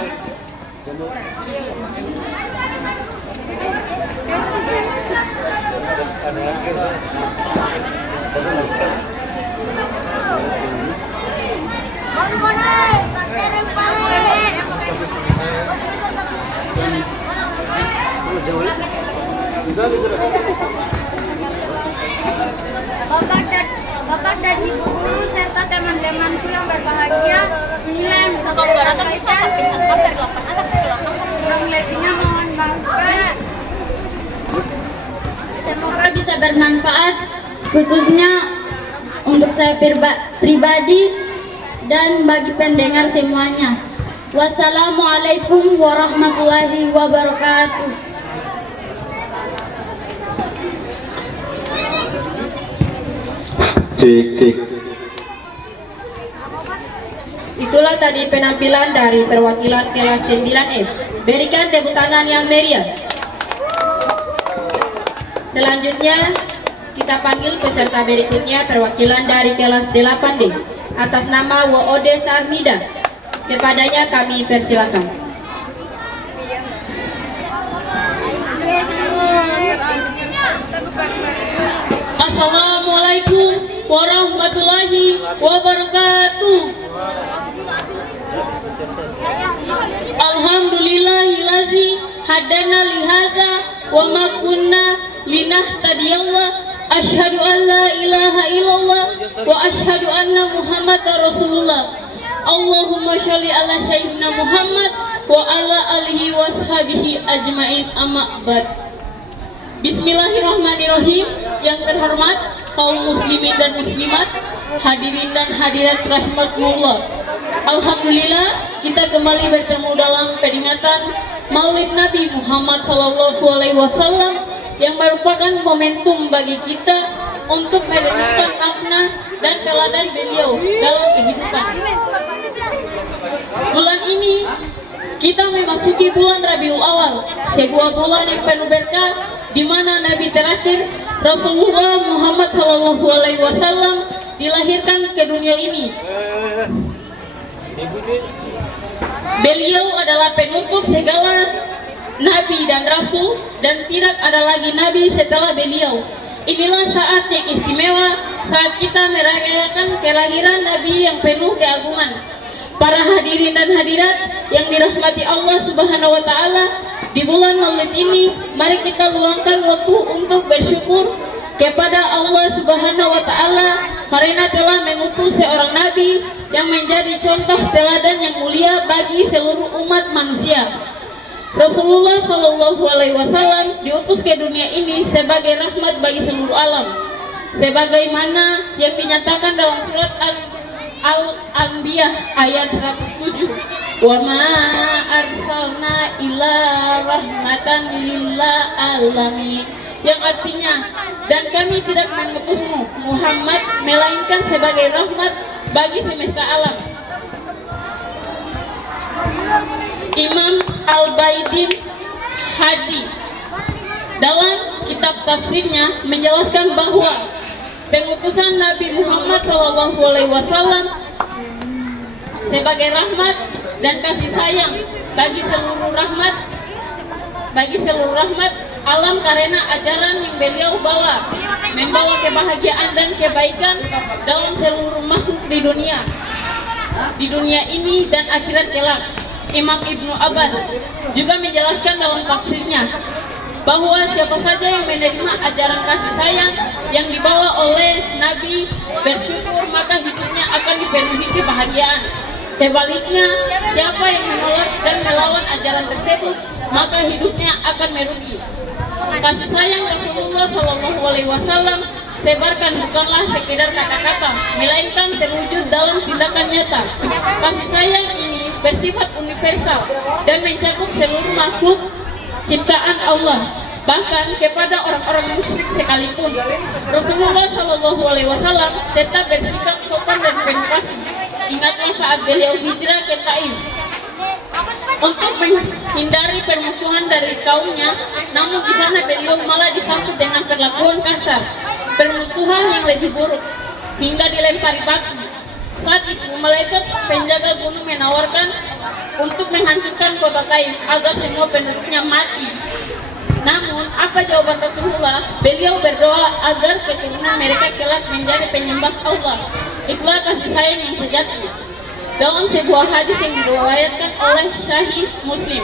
Bapak dan Ibu guru serta teman-temanku yang berbahagia, inilah yang bisa saya sampaikan. Kurang lebihnya mohon maafkan. Semoga bisa bermanfaat, khususnya untuk saya pribadi dan bagi pendengar semuanya. Wassalamualaikum warahmatullahi wabarakatuh. Cek. Itulah tadi penampilan dari perwakilan kelas 9F. Berikan tepuk tangan yang meriah. Selanjutnya kita panggil peserta berikutnya, perwakilan dari kelas 8D atas nama Woode Sarmida. Kepadanya kami persilakan. Assalamualaikum warahmatullahi wabarakatuh. Alhamdulillahillazi hadana lihaza wa ma kunna linahtadiyallah. Asyhadu an la ilaha illallah wa asyhadu anna Muhammadar Rasulullah. Allahumma sholli ala sayyidina Muhammad wa ala alihi washabihi ajmain, amma ba'd. Bismillahirrahmanirrahim. Yang terhormat kaum muslimin dan muslimat, hadirin dan hadirat rahimakumullah. Alhamdulillah kita kembali bertemu dalam peringatan Maulid Nabi Muhammad SAW yang merupakan momentum bagi kita untuk merenungkan makna dan teladan beliau dalam kehidupan. Bulan ini kita memasuki bulan Rabiul Awal, sebuah bulan yang penuh berkah di mana Nabi terakhir Rasulullah Muhammad SAW dilahirkan ke dunia ini. Beliau adalah penutup segala nabi dan rasul, dan tidak ada lagi nabi setelah beliau. Inilah saat yang istimewa, saat kita merayakan kelahiran nabi yang penuh keagungan. Para hadirin dan hadirat yang dirahmati Allah Subhanahu wa taala, di bulan Maulid ini mari kita luangkan waktu untuk bersyukur kepada Allah Subhanahu wa taala karena telah mengutus seorang nabi yang menjadi contoh teladan yang mulia bagi seluruh umat manusia. Rasulullah SAW diutus ke dunia ini sebagai rahmat bagi seluruh alam, sebagaimana yang dinyatakan dalam surat Al-Anbiya ayat 107. Wa ma arsalna illa rahmatan lil alamin, yang artinya, dan kami tidak mengutusmu Muhammad melainkan sebagai rahmat bagi semesta alam. Imam Al-Baidin Hadi dalam kitab tafsirnya menjelaskan bahwa pengutusan Nabi Muhammad SAW sebagai rahmat dan kasih sayang bagi seluruh rahmat alam karena ajaran yang beliau bawa membawa kebahagiaan dan kebaikan dalam seluruh makhluk di dunia ini dan akhirat kelak. Imam Ibnu Abbas juga menjelaskan dalam tafsirnya bahwa siapa saja yang menerima ajaran kasih sayang yang dibawa oleh Nabi bersyukur, maka hidupnya akan dipenuhi kebahagiaan. Sebaliknya, siapa yang menolak dan melawan ajaran tersebut, maka hidupnya akan merugi. Kasih sayang Rasulullah SAW sebarkan bukanlah sekedar kata-kata, melainkan terwujud dalam tindakan nyata. Kasih sayang ini bersifat universal dan mencakup seluruh makhluk ciptaan Allah, bahkan kepada orang-orang musyrik sekalipun. Rasulullah SAW tetap bersikap sopan dan penuh kasih. Ingatlah saat beliau hijrah ke Taif untuk menghindari permusuhan dari kaumnya, namun di sana beliau malah disambut dengan perlakuan kasar, permusuhan yang lebih buruk, hingga dilempari batu. Saat itu malaikat penjaga gunung menawarkan untuk menghancurkan kota Taif agar semua penduduknya mati. Namun, apa jawaban Rasulullah? Beliau berdoa agar keturunan mereka kelak menjadi penyembah Allah. Itulah kasih sayang yang sejati. Dalam sebuah hadis yang diriwayatkan oleh Sahih Muslim,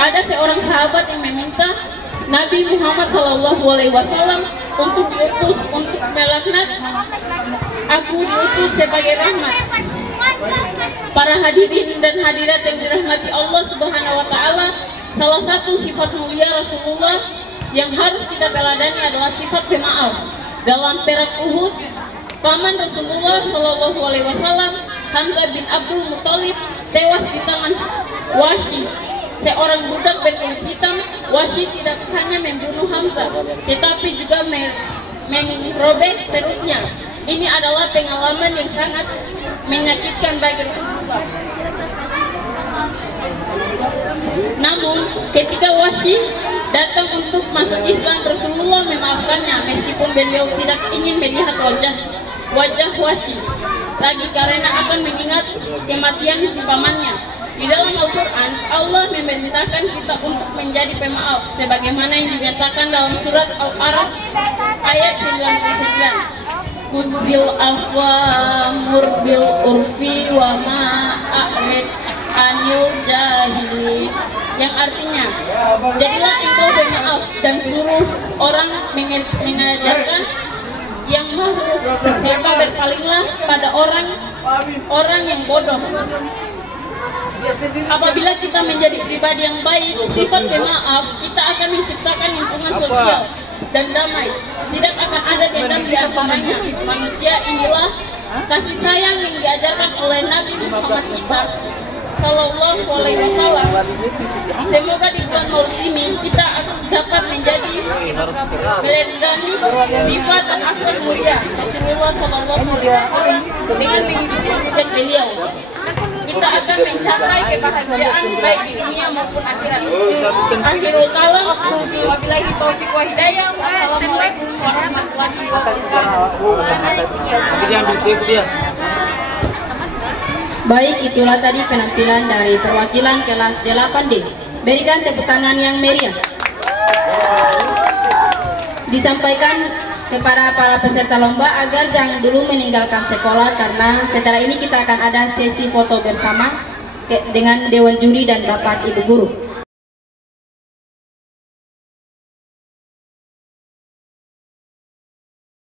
ada seorang sahabat yang meminta Nabi Muhammad SAW untuk diutus untuk melaknat. Aku diutus sebagai rahmat. Para hadirin dan hadirat yang dirahmati Allah Subhanahu wa taala, salah satu sifat mulia Rasulullah yang harus kita teladani adalah sifat pemaaf. Dalam perang Uhud, paman Rasulullah SAW, Hamzah bin Abdul Muthalib, tewas di tangan Wahsy, seorang budak berkulit hitam. Wahsy tidak hanya membunuh Hamzah, tetapi juga merobek perutnya. Ini adalah pengalaman yang sangat menyakitkan bagi Rasulullah. Namun, ketika Wahsy datang untuk masuk Islam, Rasulullah memaafkannya meskipun beliau tidak ingin melihat wajah Wahsy lagi karena akan mengingat kematian pamannya. Di dalam Al-Quran, Allah memerintahkan kita untuk menjadi pemaaf sebagaimana yang dinyatakan dalam surat Al-A'raf ayat 99. Kudzil afwa murbil urfi wa ma'arid anil jahili, yang artinya, jadilah engkau bermaaf dan suruh orang mengajarkan yang ma'ruf, serta berpalinglah pada orang yang bodoh. Apabila kita menjadi pribadi yang baik, sifat pemaaf, kita akan menciptakan lingkungan sosial dan damai. Tidak akan ada dendam di antaranya. Manusia inilah kasih sayang yang diajarkan oleh Nabi Muhammad kita Sallallahu Alaihi Wasallam. Semoga di bulan Maulid ini kita dapat menjadi meladani sifat dan akhlak mulia Rasulullah Sallallahu Alaihi Wasallam dengan mengikuti jejak beliau. Kita akan mencapai kebahagiaan baik di dunia maupun akhirat. Akhirul kalam, wabillahi taufiq wa hidayah. Wassalamualaikum warahmatullahi wabarakatuh. Baik, itulah tadi penampilan dari perwakilan kelas 8D. Berikan tepuk tangan yang meriah. Disampaikan kepada para peserta lomba agar jangan dulu meninggalkan sekolah, karena setelah ini kita akan ada sesi foto bersama dengan Dewan Juri dan Bapak Ibu Guru.